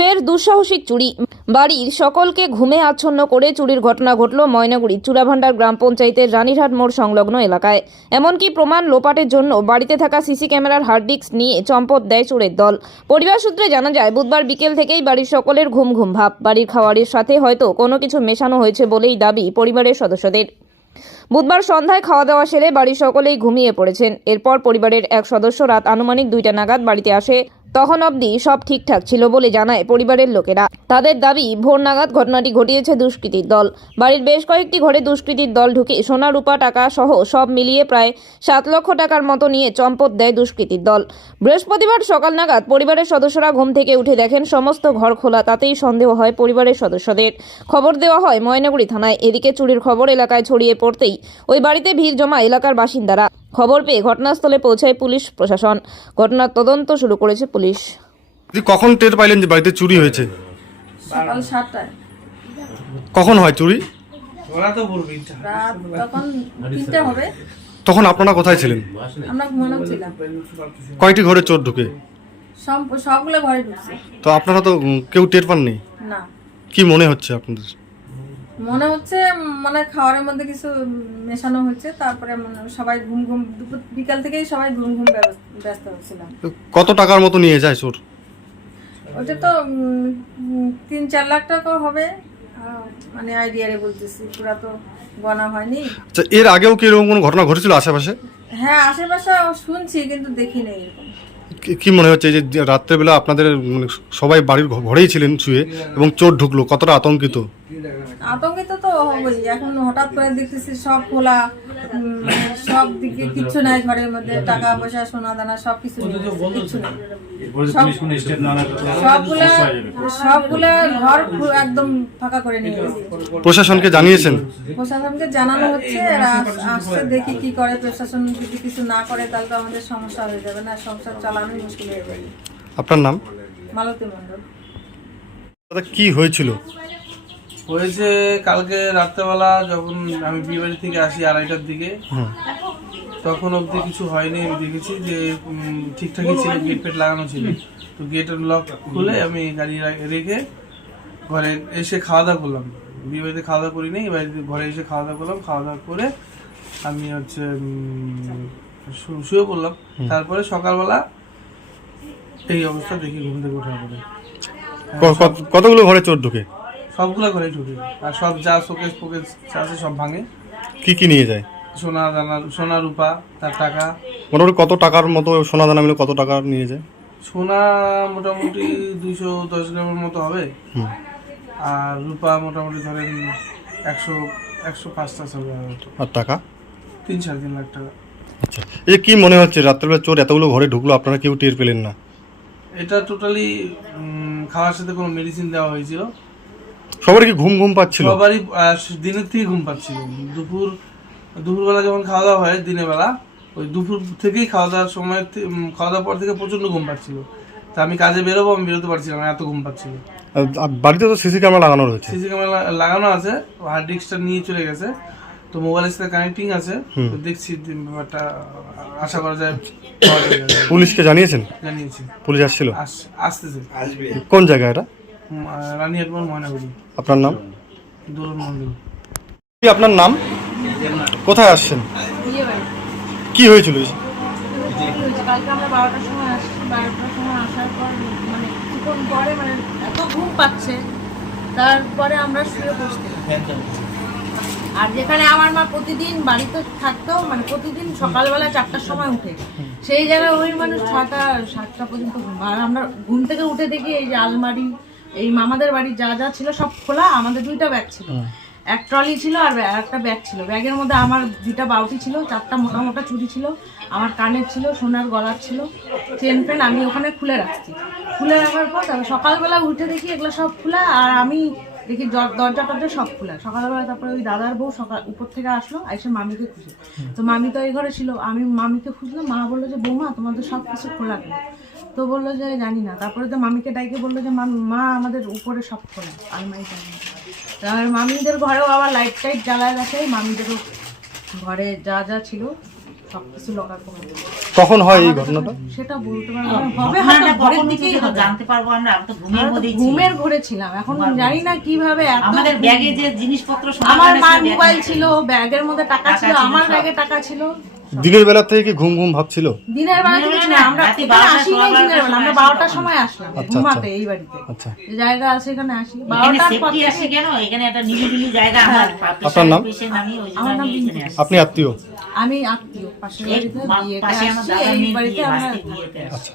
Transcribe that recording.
ফের দুঃসাহসিক চুরি। বাড়ির সকলকে ঘুমে আচ্ছন্ন করে চুরির ঘটনা ঘটল ময়নাগুড়ির চুলাভান্ডার গ্রাম পঞ্চায়েতের রানীরহাট মোড় সংলগ্ন এলাকায়। এমনকি প্রমাণ লোপাটের জন্য বাড়িতে থাকা সিসি ক্যামেরার হার্ড ডিস্ক নিয়ে চম্পট দেয় চোরের দল। পরিবার সূত্রে জানা যায়, বুধবার বিকেল থেকেই বাড়ির সকলের ঘুম ঘুম ভাব। বাড়ির খাওয়ারের সাথে হয়তো কোনো কিছু মেশানো হয়েছে বলেই দাবি পরিবারের সদস্যদের। বুধবার সন্ধ্যায় খাওয়া দাওয়া সেরে বাড়ির সকলেই ঘুমিয়ে পড়েছেন। এরপর পরিবারের এক সদস্য রাত আনুমানিক দুইটা নাগাদ বাড়িতে আসে। তখন অবধি সব ঠিকঠাক ছিল বলে জানায় পরিবারের লোকেরা। তাদের দাবি, ভোর নাগাদ ঘটনাটি ঘটিয়েছে দুষ্কৃতীর দল। বাড়ির বেশ কয়েকটি ঘরে দুষ্কৃতীর দল ঢুকে সোনা, রূপা, টাকা সহ সব মিলিয়ে প্রায় সাত লক্ষ টাকার মতো নিয়ে চম্পট দেয় দুষ্কৃতীর দল। বৃহস্পতিবার সকাল নাগাদ পরিবারের সদস্যরা ঘুম থেকে উঠে দেখেন সমস্ত ঘর খোলা, তাতেই সন্দেহ হয় পরিবারের সদস্যদের। খবর দেওয়া হয় ময়নাগুড়ি থানায়। এদিকে চুরির খবর এলাকায় ছড়িয়ে পড়তেই ওই বাড়িতে ভিড় জমা এলাকার বাসিন্দারা। খবর পেয়ে ঘটনাস্থলে পৌঁছায় পুলিশ প্রশাসন। ঘটনার তদন্ত শুরু করেছে পুলিশ। দিদি, কখন টের পাইলেন যে বাড়িতে চুরি হয়েছে? সকাল সাতটায়। কখন হয় চুরি? রাত তখন তিনটে হবে। তখন আপনারা কোথায় ছিলেন? আমরা ঘুমানো ছিলাম। কয়টি ঘরে চোর ঢুকে? সব সবগুলো ঘরে ঢুকছে। তো আপনারা তো উম, কেউ টের পাননি? না। কি মনে হচ্ছে আপনাদের? মনে হচ্ছে মানে খাওয়ারের মধ্যে কিছু মেশানো হচ্ছে তারপরে সবাই ঘুম ঘুম দুপুর বিকাল থেকেই সবাই ঘুম ঘুম ব্যস্ত হচ্ছিলাম। কত টাকার মতো নিয়ে যায় চোর? ওটা তো তিন চার লাখ টাকা হবে মানে আইডিয়ারে বলতেছি পুরা তো গণা হয়নি। আচ্ছা এর আগেও কি এরকম কোনো ঘটনা ঘটেছিল আশেপাশে? হ্যাঁ আশেপাশে শুনছি কিন্তু দেখি নেই এরকম। কি- মনে হচ্ছে যে যে রাত্রেবেলা আপনাদের মানে সবাই বাড়ির ঘরেই ছিলেন শুয়ে এবং চোর ঢুকলো কতটা আতঙ্কিত? আতঙ্কিত তো হবেই। এখন হঠাৎ করে দেখতেছি সব খোলা সব দিকে কিচ্ছু নাই ঘরের মধ্যে টাকা পয়সা সোনা দানা সব কিছু নিয়ে গেছে, কিচ্ছু নাই। সবগুলা সবগুলা ঘর পু- একদম ফাঁকা করে নিয়ে গেছে। প্রশাসনকে জানিয়েছেন? প্রশাসনকে জানানো হচ্ছে এরা আসছে দেখি কি করে। প্রশাসন যদি কিছু না করে তাহলে তো আমাদের সমস্যা হয়ে যাবে না সংসার চালানোই মুশকিল হয়ে যাবে। আপনার নাম? মালতী মণ্ডল। কি হয়েছিল? হয়েছে কালকে রাত্রেবেলা যখন আমি বিয়ে বাড়ি থেকে আসি আড়াইটার দিকে তখন অবধি কিছু হয়নি আমি দেখেছি যে ঠিকঠাকই ছিল গেট ফেট লাগানো ছিল। তো গেটের লক খুলে আমি গাড়ি রেখে ঘরে এসে খাওয়া দাওয়া করলাম। বিয়ে বাড়িতে খাওয়া দাওয়া করিনি এবার ঘরে এসে খাওয়া দাওয়া করলাম খাওয়া দাওয়া করে আমি হচ্ছে শুয়ে পড়লাম। তারপরে সকালবেলা এই অবস্থা দেখি ঘুম থেকে ওঠার পরে। কত- কতগুলো ঘরে চোর ঢুকে? সবগুলা ঘরে ঢুকে। আর সব যা শোকেস ফোকেস আছে সব ভাঙে। কি কি নিয়ে যায়? সোনা দানা সোনা রূপা তার টাকা। মোটামুটি কত টাকার মতো সোনা দানা মিলে কত টাকা নিয়ে যায়? সোনা মোটামুটি দুইশো দশ গ্রামের মতো হবে। আর রূপা মোটামুটি ধরেন একশো একশো পাঁচটা হবে আর টাকা? তিন সাড়ে তিন লাখ টাকা। আচ্ছা। যে কি মনে হচ্ছে রাত্রেবেলা চোর এতগুলো ঘরে ঢুকলো আপনারা কেউ টের পেলেন না? এটা টোটালি খাওয়ার সাথে কোনো মেডিসিন দেওয়া হয়েছিল। সবারই কি ঘুম ঘুম পাচ্ছিল? সবারই আহ, দিনের থেকে ঘুম পাচ্ছিল। দুপুর দুপুরবেলা যখন খাওয়া দাওয়া হয় দিনের বেলা ওই দুপুর থেকেই খাওয়া দাওয়ার সময় থে- উম, খাওয়া দাওয়ার পর থেকে প্রচণ্ড ঘুম পাচ্ছিল। তা আমি কাজে বেরোবো আমি বেরোতে পারছিলাম না এত ঘুম পাচ্ছিল। আর বাড়িতে তো সিসি ক্যামেরা লাগানো রয়েছে। সিসি ক্যামেরা লাগানো আছে হার্ড ডিস্কটা নিয়ে চলে গেছে। তো মোবাইলের সাথে কানেক্টিং আছে তো দেখছি যে ব্যাপারটা আশা করা যায় পাওয়া যাবে। পুলিশকে জানিয়েছেন? জানিয়েছি। পুলিশ আসছিল? আস- আসতেছে। কোন জায়গা এটা? রানীহাটবার ময়নাগুড়ি। আপনার নাম? দোলন মন্ডল আপনার নাম? কোথায় আসছেন? কি হয়েছিল? কালকে আমরা বারোটার সময় আসছি। বারোটার সময় আসার পর মানে কিছুক্ষণ পরে মানে এত ঘুম পাচ্ছে তারপরে আমরা শুয়ে আর যেখানে আমার মা প্রতিদিন বাড়িতে থাকতো মানে প্রতিদিন সকালবেলা চারটার সময় উঠে সেই জায়গায় ওই মানুষ ছটা সাতটা পর্যন্ত ঘুম আর আমরা ঘুম থেকে উঠে দেখি এই যে আলমারি এই মামাদের বাড়ির যা যা ছিল সব খোলা আমাদের দুইটা ব্যাগ ছিল। এক ট্রলি ছিল আর একটা ব্যাগ ছিল। ব্যাগের মধ্যে আমার দুইটা বাউটি ছিল চারটা মোটা মোটা চুরি ছিল আমার কানের ছিল সোনার গলার ছিল চেন ফেন আমি ওখানে খুলে রাখছি। খুলে রাখার পর তারপর সকালবেলা উঠে দেখি এগুলো সব খোলা আর আমি দেখি দরজা টরজা সব খোলা। সকালবেলা তারপরে ওই দাদার বউ সকাল উপর থেকে আসলো আর এসে মামিকে খুঁজে। তো মামি তো এই ঘরে ছিল আমি মামিকে খুঁজলাম মা বলল যে বৌমা তোমাদের সব কিছু খোলা তো বলল যে জানি না। তারপরে তো মামিকে ডাইকে বলল যে মা আমাদের উপরে সব খোলা। আলমারি তারপরে মামিদের ঘরেও আবার লাইট টাইট জ্বালায় রাখে। মামিদেরও ঘরে যা যা ছিল সব কিছু লোকার করে কখন হয় এই ঘটনাটা? সেটা বলতে পারব হবে হয়তো ঘটনাটা দিকেই জানতে পারব আমরা। আমি তো ঘুমের মধ্যেই ঘুমের ঘরে ছিলাম। এখন জানি না কীভাবে আমাদের ব্যাগে যে জিনিসপত্র আমার মোবাইল ছিল ব্যাগের মধ্যে টাকা ছিল আমার ব্যাগে টাকা ছিল। দিনের বেলা থেকে কি ঘুম ঘুম ভাবছিল? দিনের বেলা থেকে না আমরা রাতে এখানে আসি না দিনের বেলা আমরা বারোটার সময় আসলাম। আচ্ছা, ঘুমাতে আচ্ছা। এই বাড়িতে। আচ্ছা। এই জায়গা আছে এখানে আসি বারোটার পর আসি কেন? এখানে একটা নিরিবিলি জায়গা আমার। আপনার নাম? আমি আমার নাম আমি আপনি আত্মীয়? আমি আত্মীয়। পাশের বাড়িতে আমার দাদা এই বাড়িতে বিয়ে, আমরা ভাস্তির আচ্ছা।